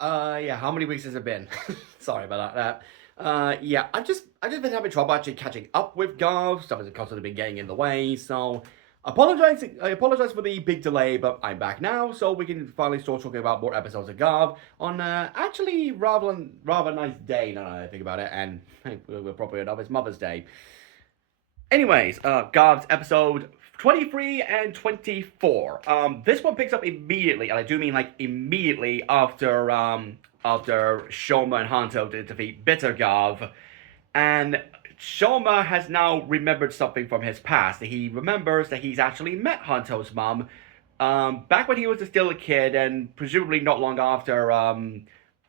Yeah, how many weeks has it been? Sorry about that. Yeah, I've just been having trouble actually catching up with Gavv. Stuff has constantly been getting in the way, so I apologize for the big delay, but I'm back now, so we can finally start talking about more episodes of Gavv on actually rather nice day now that I think about it, and hey, we're probably enough it's Mother's Day. Anyways, Gav's episode 23 and 24. This one picks up immediately, and I do mean like immediately after Shoma and Hanto defeat Bitter Gav, and Shoma has now remembered something from his past. He remembers that he's actually met Hanto's mom, back when he was still a kid, and presumably not long after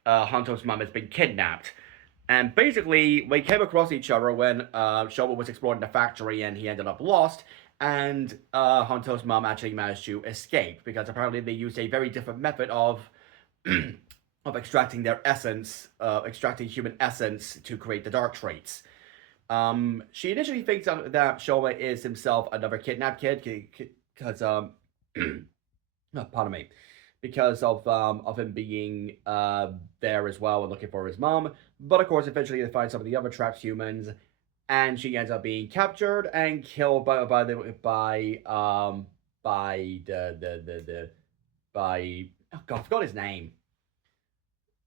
Hanto's mom has been kidnapped. And basically, we came across each other when Showa was exploring the factory and he ended up lost. And Honto's mom actually managed to escape because apparently they used a very different method of of extracting their essence, extracting human essence to create the dark traits. She initially thinks that Showa is himself another kidnapped kid because oh, pardon me, because of him being there as well and looking for his mom. But of course, eventually they find some of the other trapped humans, and she ends up being captured and killed by the by oh god, I forgot his name.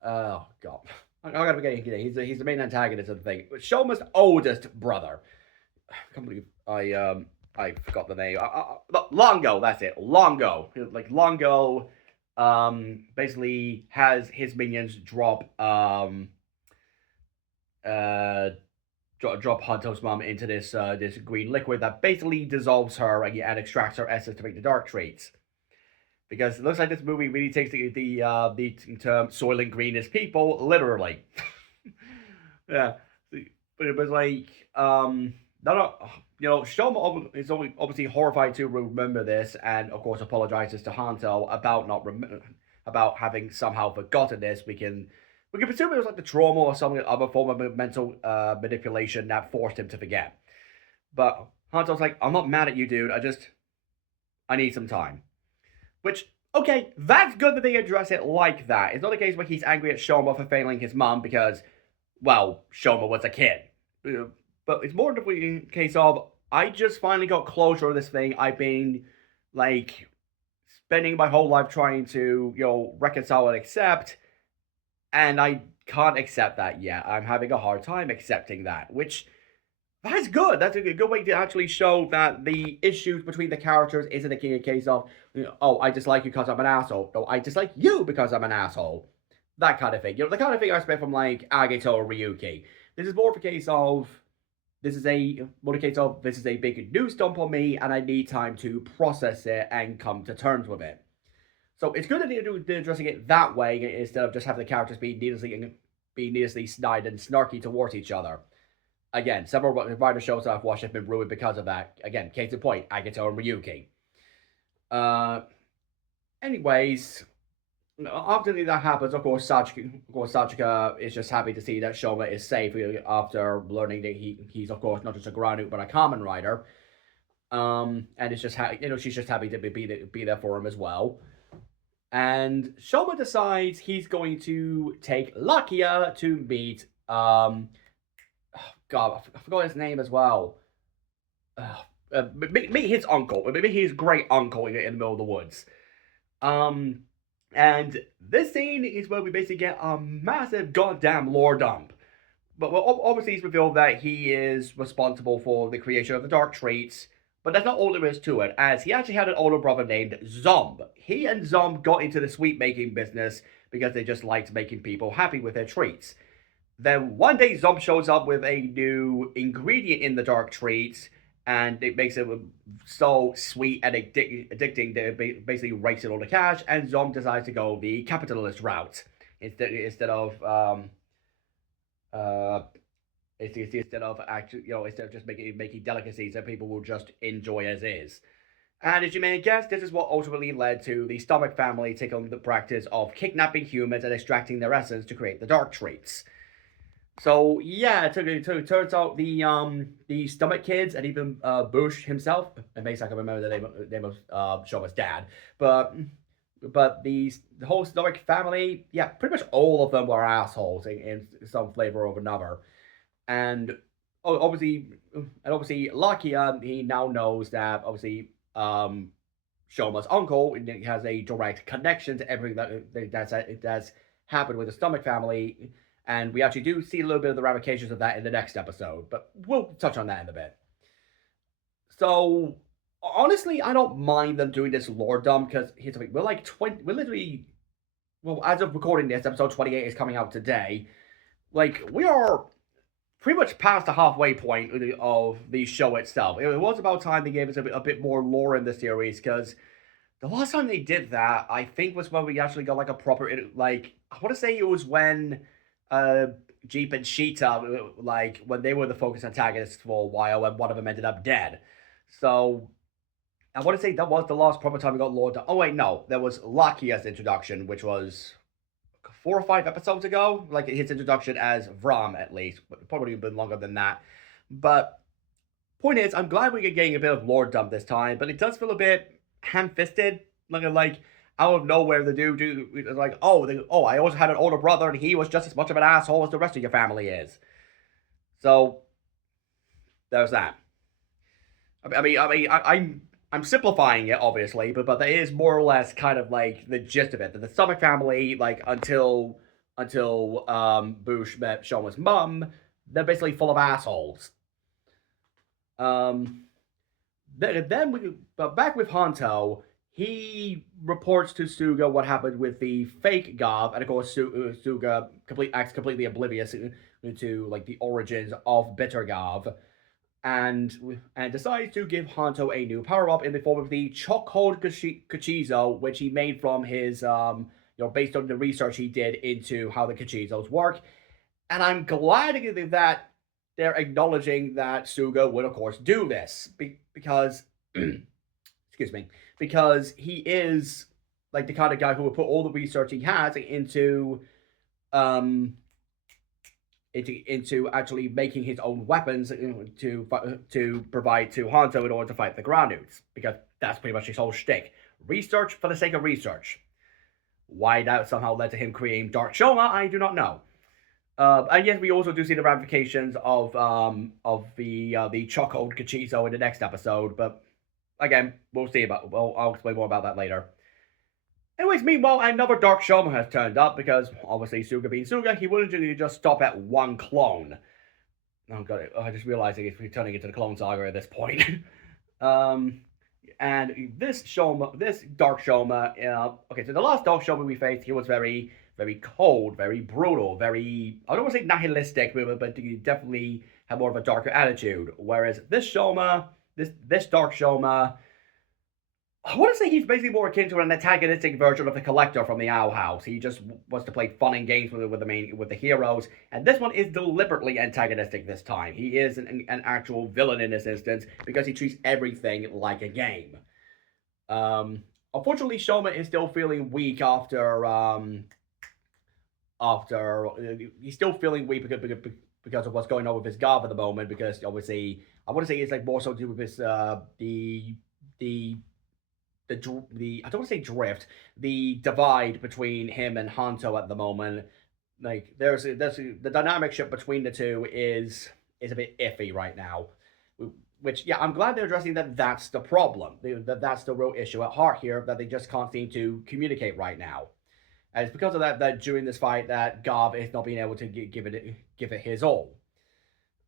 Oh god. I gotta be getting he's the main antagonist of the thing. Shoma's oldest brother. I can't believe I forgot the name. Longo, that's it. Longo. Like Longo basically has his minions uh drop Hanto's mom into this green liquid that basically dissolves her and extracts her essence to make the dark traits. Because it looks like this movie really takes the term soiling green as people literally. Yeah, but it was like not Shoma is obviously horrified to remember this, and of course apologizes to Hanto about not about having somehow forgotten this. We can presume it was like the trauma or some other form of mental manipulation that forced him to forget. But Hanto's like, I'm not mad at you, dude. I need some time. Which, okay, that's good that they address it like that. It's not a case where he's angry at Shoma for failing his mom because, well, Shoma was a kid. But it's more of a case of, I just finally got closure of this thing. I've been, like, spending my whole life trying to, reconcile and accept, and I can't accept that yet. I'm having a hard time accepting that, which that's good. That's a good way to actually show that the issues between the characters isn't a case of, oh, I dislike you because I'm an asshole. No, I dislike you because I'm an asshole. That kind of thing. The kind of thing I expect from like Agito or Ryuki. This is more of a case of this is a big news dump on me, and I need time to process it and come to terms with it. So it's good that they're addressing it that way instead of just having the characters be needlessly snide and snarky towards each other. Again, several writer shows that I've watched have been ruined because of that. Again, case in point, Agito and Ryuki. Uh, anyways, after that happens, of course, Sachika is just happy to see that Shoma is safe after learning that he's of course not just a Granu but a common rider. And it's just she's just happy to be there for him as well. And Shoma decides he's going to take Lakia to meet God, I forgot his name as well. Meet his uncle, maybe his great uncle in the middle of the woods. Um, and this scene is where we basically get a massive goddamn lore dump. But well, obviously, it's revealed that he is responsible for the creation of the dark traits. But that's not all there is to it, as he actually had an older brother named Zomb. He and Zomb got into the sweet making business because they just liked making people happy with their treats. Then one day, Zomb shows up with a new ingredient in the dark treats, and it makes it so sweet and addicting that it basically rakes in all the cash. And Zomb decides to go the capitalist route instead of uh, instead of just making delicacies that people will just enjoy as is. And as you may guess, this is what ultimately led to the Stomach family taking on the practice of kidnapping humans and extracting their essence to create the dark treats. So yeah, it turns out the Stomach Kids and even Bush himself, and basically I can remember the name of Shoma's dad, but but the whole Stoic family, yeah, pretty much all of them were assholes in some flavor or another. And obviously, Lakia, he now knows that obviously Shoma's uncle has a direct connection to everything that's happened with the Stomach family, and we actually do see a little bit of the ramifications of that in the next episode, but we'll touch on that in a bit. So honestly, I don't mind them doing this lore dump because here's the thing: we're like 20, we're literally, well, as of recording this, episode 28 is coming out today. Like we are pretty much past the halfway point of the show itself. It was about time they gave us a bit more lore in the series because the last time they did that, I think, was when we actually got like a proper like I want to say it was when uh Jeep and Sheeta like when they were the focus antagonists for a while and one of them ended up dead. So I want to say that was the last proper time we got Lord. Oh wait, no, there was Lakia's introduction, which was 4 or 5 episodes ago. Like his introduction as Vram, at least, but probably a bit longer than that. But point is, I'm glad we're getting a bit of lore dump this time, but it does feel a bit ham-fisted. Like out of nowhere, the dude is like, oh, I also had an older brother, and he was just as much of an asshole as the rest of your family is. So there's that. I'm simplifying it, obviously, but that is more or less kind of like the gist of it. That the Stomach family, like until Boosh met Shoma's mum, they're basically full of assholes. Um, but back with Hanto, he reports to Suga what happened with the fake Gavv, and of course Suga acts completely oblivious to like the origins of Bitter Gavv, and decides to give Hanto a new power up in the form of the choc Kachizo, which he made from his based on the research he did into how the Kachizos work. And I'm glad that they're acknowledging that Suga would, of course, do this because, excuse me, because he is like the kind of guy who would put all the research he has um into actually making his own weapons to provide to Hanzo in order to fight the Granuts, because that's pretty much his whole shtick. Research for the sake of research. Why that somehow led to him creating Dark Shoma, I do not know. And yes, we also do see the ramifications of the chokehold Kachizo in the next episode, but again, we'll see about. Well, I'll explain more about that later. Anyways, meanwhile, another Dark Shaman has turned up because obviously Suga being Suga, he wouldn't just stop at one clone. Oh god, I just realizing it's turning into the Clone Saga at this point. um, and this Dark Shoma, okay, so the last Dark Shoma we faced, he was very, very cold, very brutal, very, I don't want to say nihilistic, but he definitely had more of a darker attitude. Whereas this Shoma, this Dark Shoma, I want to say he's basically more akin to an antagonistic version of the Collector from the Owl House. He just wants to play fun and games with the heroes, and this one is deliberately antagonistic this time. He is an actual villain in this instance because he treats everything like a game. Unfortunately, Shoma is still feeling weak after he's still feeling weak because of what's going on with his Gavv at the moment. Because obviously, I want to say it's like more so to do with his the I don't want to say drift, the divide between him and Hanto at the moment. Like the dynamic shift between the two is a bit iffy right now. Which yeah, I'm glad they're addressing that. That's the problem. That's the real issue at heart here, that they just can't seem to communicate right now. And it's because of that during this fight that Gavv is not being able to give it his all.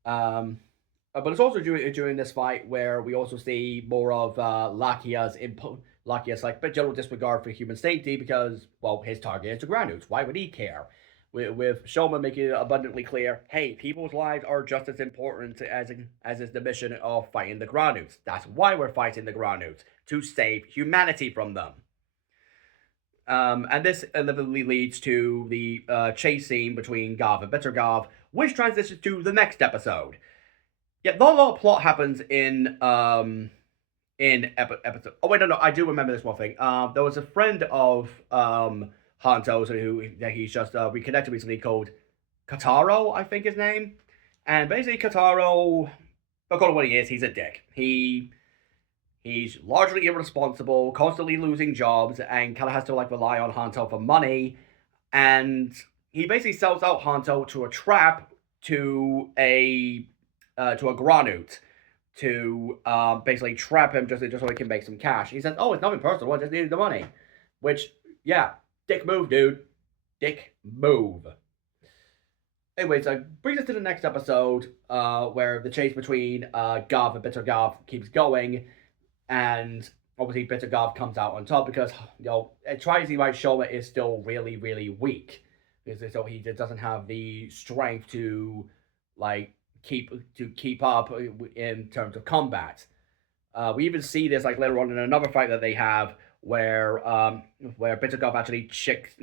But it's also during this fight where we also see more of Lakia's like but general disregard for human safety because, well, his target is the Granuts. Why would he care? With Shoma making it abundantly clear, hey, people's lives are just as important as is the mission of fighting the Granuts. That's why we're fighting the Granuts, to save humanity from them. And this inevitably leads to the chase scene between Gavv and Bitter Gavv, which transitions to the next episode. Yeah, the whole plot happens in episode. Oh wait, no, I do remember this one thing. There was a friend of Hanto's who he's just reconnected recently called Kataro, I think his name. And basically, Kataro, according to what he is, he's a dick. He's largely irresponsible, constantly losing jobs, and kind of has to like rely on Hanto for money. And he basically sells out Hanto to a trap to a Granute to basically trap him just so he can make some cash. He says, "Oh, it's nothing personal. I just needed the money," which yeah, dick move, dude. Dick move. Anyways, brings us to the next episode, where the chase between Gavv and Bitter Gavv keeps going, and obviously Bitter Gavv comes out on top because tries he might show that is still really, really weak, because so he doesn't have the strength to like keep up in terms of combat. We even see this like later on in another fight that they have where Bittergov actually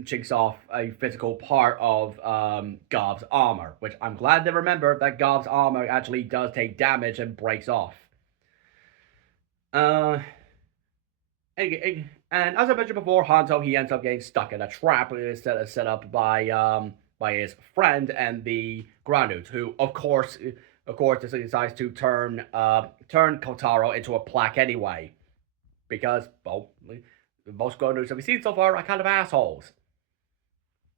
chinks off a physical part of Gav's armor, which I'm glad they remember that Gav's armor actually does take damage and breaks off. Uh, and as I mentioned before, Hanto he ends up getting stuck in a trap set up by his friend and the Granute, who of course decides to turn Kotaro into a plaque anyway, because well, most Granutes that we've seen so far are kind of assholes.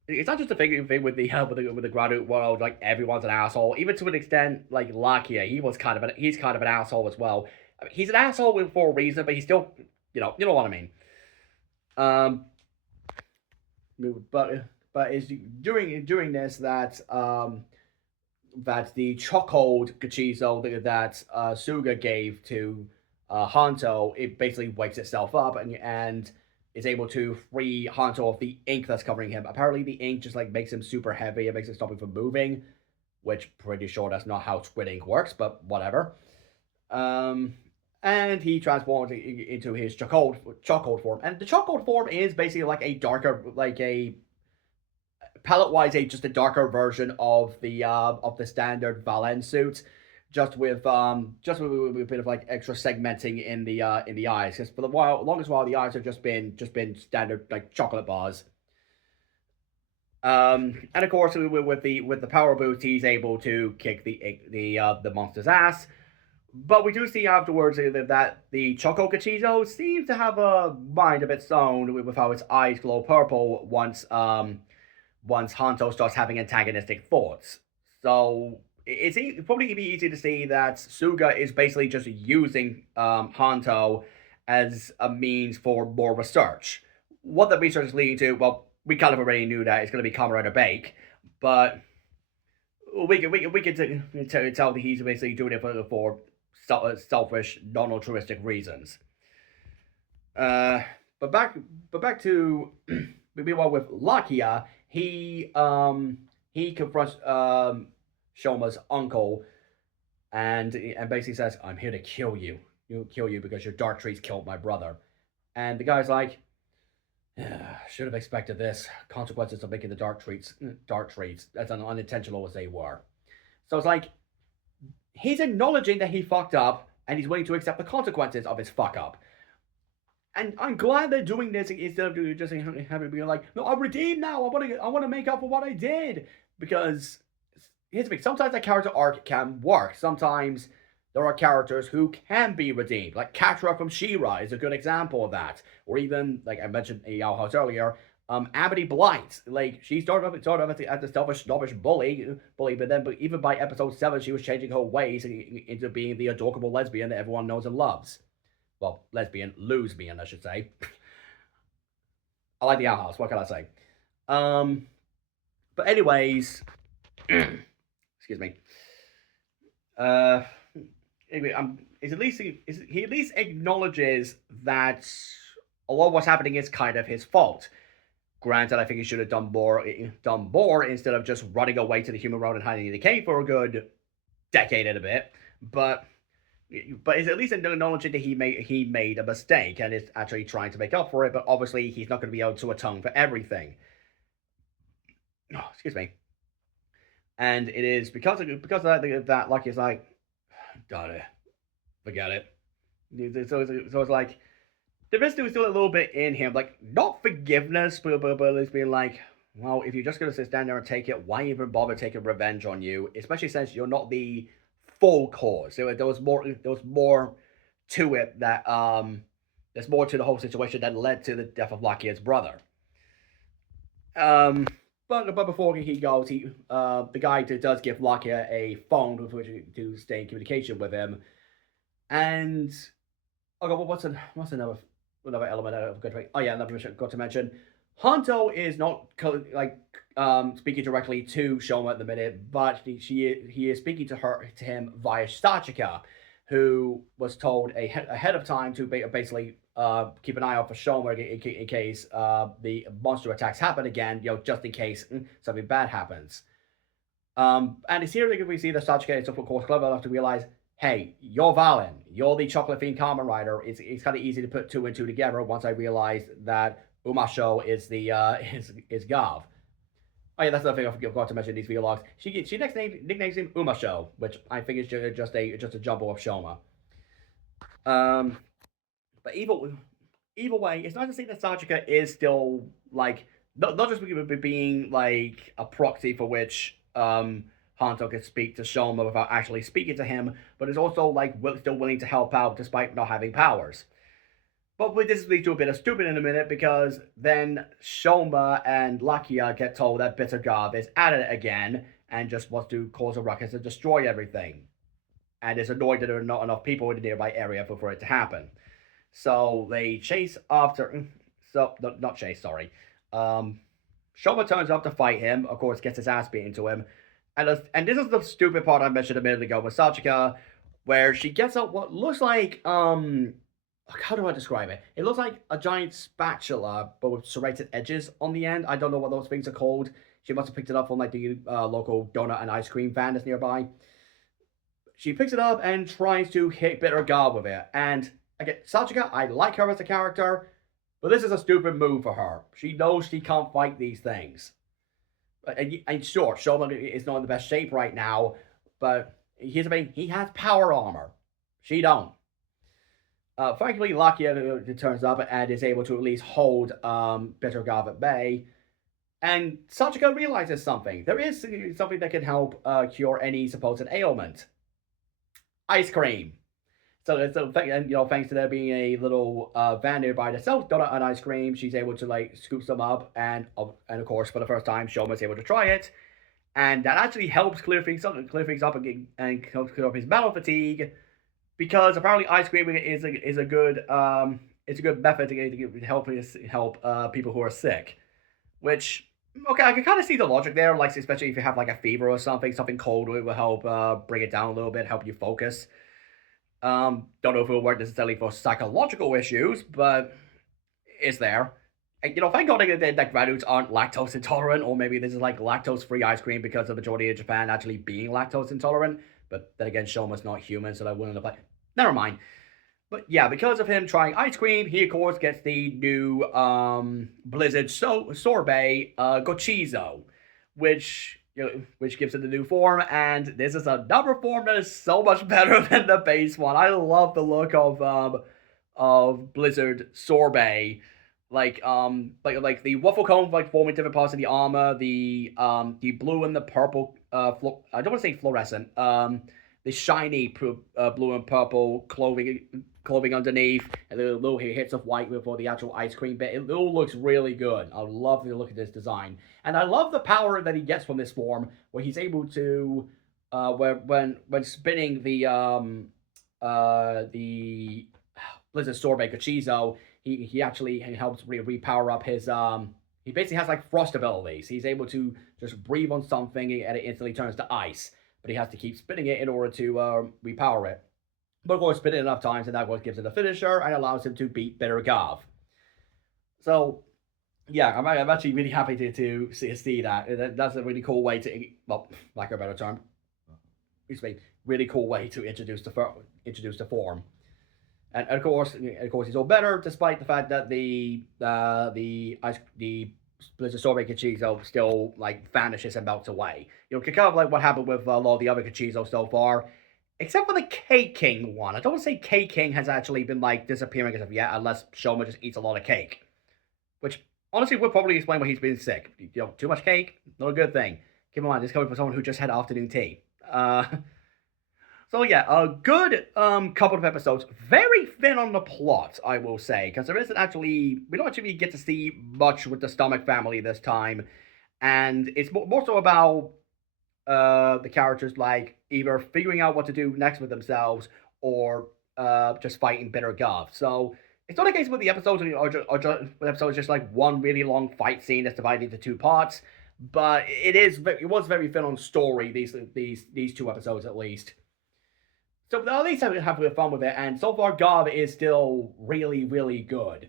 It's not just a thing with the Granute world. Like everyone's an asshole, even to an extent. Like Lakia, he's kind of an asshole as well. I mean, he's an asshole for a reason, but he's still you know what I mean. Um, but it's during this that the chokehold Gachizo that Suga gave to Hanto, it basically wakes itself up and is able to free Hanto of the ink that's covering him. Apparently, the ink just like makes him super heavy. It makes him stop him from moving, which pretty sure that's not how squid ink works, but whatever. Um, and he transforms into his chokehold form, and the chokehold form is basically like a darker, like a palette wise, just a darker version of the standard Valen suit, just with a bit of like extra segmenting in the eyes. Because for the longest while, the eyes have just been standard like chocolate bars. And of course, with the power boost, he's able to kick the monster's ass. But we do see afterwards that the Choco Cachizo seems to have a mind of its own with how its eyes glow purple once Hanto starts having antagonistic thoughts. So it's probably be easy to see that Suga is basically just using Hanto as a means for more research. What the research is leading to, well, we kind of already knew that it's going to be Kamen Rider Bake, but we can tell that he's basically doing it for selfish, non-altruistic reasons. Uh, but back but back to meanwhile with Lakia, he confronts Shoma's uncle and basically says, "I'm here to kill you. Kill you because your dark trees killed my brother." And the guy's like, "Should have expected this. Consequences of making the dark trees as unintentional as they were." So it's like he's acknowledging that he fucked up and he's willing to accept the consequences of his fuck up. And I'm glad they're doing this instead of just having be like, "No, I'm redeemed now. I want to make up for what I did." Because here's the thing: sometimes a character arc can work. Sometimes there are characters who can be redeemed. Like Katra from She-Ra is a good example of that. Or even like I mentioned in Yao House earlier, Amity Blight. Like she started off as the snobbish bully, but even by episode 7, she was changing her ways into being the adorable lesbian that everyone knows and loves. Well, lesbian, I should say. I like the outhouse. What can I say? Um, but anyways, excuse me. Uh, anyway, he at least acknowledges that a lot of what's happening is kind of his fault. Granted, I think he should have done more instead of just running away to the human world and hiding in the cave for a good decade and a bit. But it's at least acknowledging that he made a mistake and is actually trying to make up for it. But obviously, he's not going to be able to atone for everything. Oh, excuse me. And it is because of that Lucky's like, got it, forget it. So it's like there is still a little bit in him, like not forgiveness, but it's being like, well, if you're just gonna stand there and take it, why even bother taking revenge on you? Especially since you're not the full cause. There was more to it that there's more to the whole situation that led to the death of Lakia's brother. Um, but before he goes, the guy does give Lakia a phone with which to stay in communication with him. And okay, well, what's another element I've got to? Oh yeah, another got to mention. Hanto is not speaking directly to Shoma at the minute, but he is speaking to him via Sachika, who was told ahead of time to basically keep an eye out for Shoma in case the monster attacks happen again, just in case something bad happens. And it's here that we see that Sachika is, of course, clever enough to realize, hey, you're Valen. You're the chocolate fiend Kamen Rider. It's kind of easy to put two and two together once I realized that Umasho is the is Gavv. Oh yeah, that's another thing I forgot to mention in these vlogs. She nicknames him Umasho, which I think is just a jumble of Shoma. But either way, it's nice to see that Sachika is still like not just being like a proxy for which Hanto can speak to Shoma without actually speaking to him, but is also like still willing to help out despite not having powers. But this leads to a bit of stupid in a minute because then Shoma and Lakia get told that Bitter Gavv is at it again and just wants to cause a ruckus and destroy everything. And is annoyed that there are not enough people in the nearby area for it to happen. So they chase after. So not chase. Sorry. Shoma turns up to fight him. Of course, gets his ass beaten to him, and this is the stupid part I mentioned a minute ago with Sachika, where she gets out what looks like how do I describe it? It looks like a giant spatula, but with serrated edges on the end. I don't know what those things are called. She must have picked it up from like the local donut and ice cream van that's nearby. She picks it up and tries to hit Bitter Gavv with it. And again, Sachika, I like her as a character, but this is a stupid move for her. She knows she can't fight these things. And sure, Shoma is not in the best shape right now, but here's the thing: he has power armor. She don't. Frankly, Lakia turns up and is able to at least hold Bitter Gavv at bay. And Sachika realizes something. There is something that can help cure any supposed ailment. Ice cream. So thanks to there being a little van nearby that sells donut and ice cream, she's able to like scoop some up, and of course for the first time, Shoma's able to try it, and that actually helps clear things up and clear up his battle fatigue, because apparently ice cream is a good method to help people who are sick, which. Okay, I can kind of see the logic there, like especially if you have like a fever or something cold will help bring it down a little bit, help you focus. Don't know if it'll work necessarily for psychological issues, but it's there. And, thank God that graduates aren't lactose intolerant, or maybe this is like lactose-free ice cream because the majority of Japan actually being lactose intolerant. But then again, Shoma's not human, so that wouldn't apply. Never mind. But yeah, because of him trying ice cream, he of course gets the new Blizzard sorbet Gochizo, which which gives it the new form, and this is another form that is so much better than the base one. I love the look of Blizzard sorbet, like the waffle cone like forming different parts of the armor, the blue and the purple I don't want to say fluorescent the shiny blue and purple clothing underneath, and the little hits of white before the actual ice cream bit. It all looks really good. I love the look of this design, and I love the power that he gets from this form, where he's able to, when spinning the Blizzard Sorbet Gochizo, he actually helps repower up his He basically has like frost abilities. He's able to just breathe on something and it instantly turns to ice, but he has to keep spinning it in order to repower it. But of course, spin it enough times, and that what gives it a finisher and allows him to beat Bitter Gavv. So, yeah, I'm actually really happy to see that. That's a really cool way to, well, lack of a better term, excuse me, really cool way to introduce the form. And of course, he's all better, despite the fact that the Blizzard Sorbet Kachizo still like vanishes and melts away. Kind of like what happened with a lot of the other Kachizos so far. Except for the K-King one. I don't want to say K-King has actually been, like, disappearing as of yet, unless Shoma just eats a lot of cake. Which, honestly, would probably explain why he's been sick. Too much cake, not a good thing. Keep in mind, this is coming from someone who just had afternoon tea. So yeah, a good couple of episodes. Very thin on the plot, I will say, because there isn't actually we don't actually get to see much with the Stomach family this time, and it's more so about the characters like either figuring out what to do next with themselves or just fighting bitter Gavv. So it's not a case where the episodes the episodes just like one really long fight scene that's divided into two parts, but it was very thin on story these two episodes at least. So at least I have a bit of fun with it, and so far Gavv is still really good.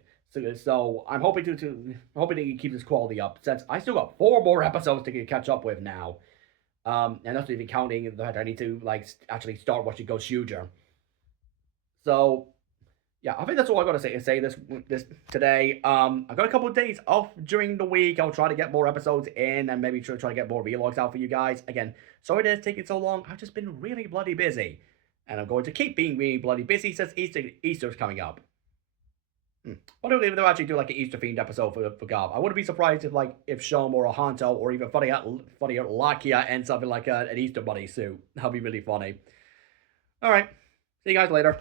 So I'm hoping hoping to keep this quality up since I still got 4 more episodes to catch up with now. And that's not even counting the fact I need to like actually start watching Ghost Shuja. So yeah, I think that's all I gotta say this today. I've got a couple of days off during the week. I'll try to get more episodes in and maybe try to get more vlogs out for you guys. Again, sorry that it's taking so long. I've just been really bloody busy. And I'm going to keep being really bloody busy since Easter's coming up. I don't even know actually do like an Easter themed episode for Gavv. I wouldn't be surprised if Shom or a Hanto or even funny Lakia ends up in like an Easter bunny suit. That'd be really funny. All right, see you guys later.